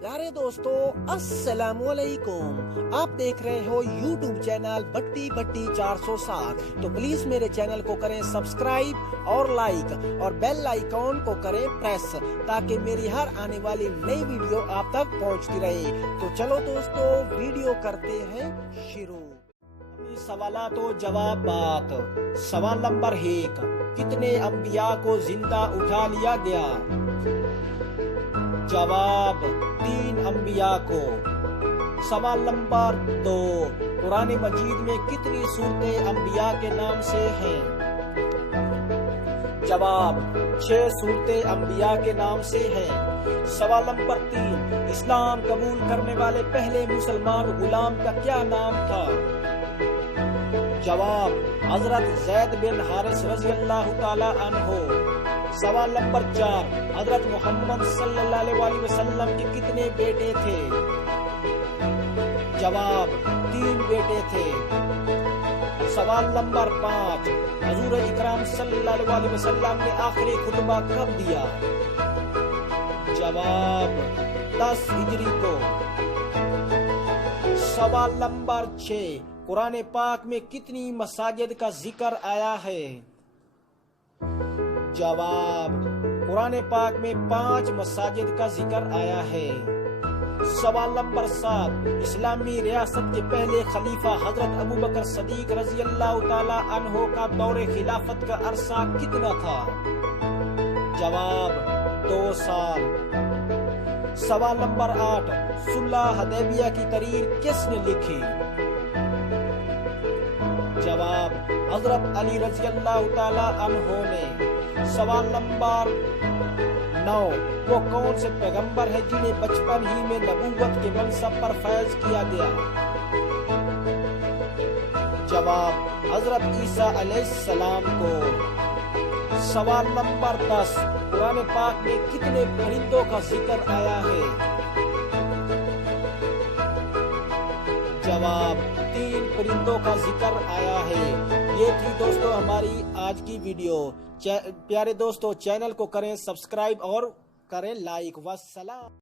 प्यारे दोस्तों अस्सलामुअलैकुम। आप देख रहे हो YouTube चैनल बट्टी बट्टी 407। तो प्लीज मेरे चैनल को करें सब्सक्राइब और लाइक और बेल आइकॉन को करें प्रेस, ताकि मेरी हर आने वाली नई वीडियो आप तक पहुंचती रहे। तो चलो दोस्तों वीडियो करते हैं शुरू। सवालात तो जवाब बात। सवाल नंबर 1, कितने अंबिया को जिंदा उठा लिया गया? जवाब 3 अंबिया को। सवाल नंबर 2, कुरान मजीद में कितनी सूरतें अंबिया के नाम से हैं? जवाब 6 सूरतें अंबिया के नाम से हैं। सवाल नंबर 3, इस्लाम कबूल करने वाले पहले मुसलमान गुलाम का क्या नाम था? जवाब हजरत जैद बिन हारिस रज़ी अल्लाह ताला अन्हो। सवाल नंबर 4, हजरत मोहम्मद सल्लल्लाहु अलैहि वसल्लम के कितने बेटे थे? जवाब 3 बेटे थे। सवाल नंबर 5, हजूर इकराम सल्लल्लाहु अलैहि वसल्लम ने आखिरी खुतबा कब दिया? जवाब 10 हिजरी को। सवाल नंबर 6, कुरान पाक में कितनी मसाजिद का जिक्र आया है? जवाब कुरान पाक में 5 मसाजिद का जिक्र आया है। सवाल नंबर 7, इस्लामी रियासत के पहले खलीफा हजरत अबू बकर सदीक रज़ी अल्लाह ताला अन्हो का दौरे खिलाफत का अरसा कितना था? जवाब 2 साल। सवाल नंबर 8, सुलह हदैबिया की तहरीर किसने लिखी? जवाब हजरत अली रज़ी अल्लाह ताला अन्हो ने। सवाल नंबर 9, वो कौन से पैगंबर है जिन्हें बचपन ही में नबूवत के मनसब पर फैज किया गया? जवाब हजरत ईसा अलैहिस्सलाम को। सवाल नंबर 10, कुरान पाक में कितने परिंदों का जिक्र आया है? जवाब 3 परिंदों का जिक्र आया है। ये थी दोस्तों हमारी आज की वीडियो। प्यारे दोस्तों चैनल को करें सब्सक्राइब और करें लाइक। वस्सलाम।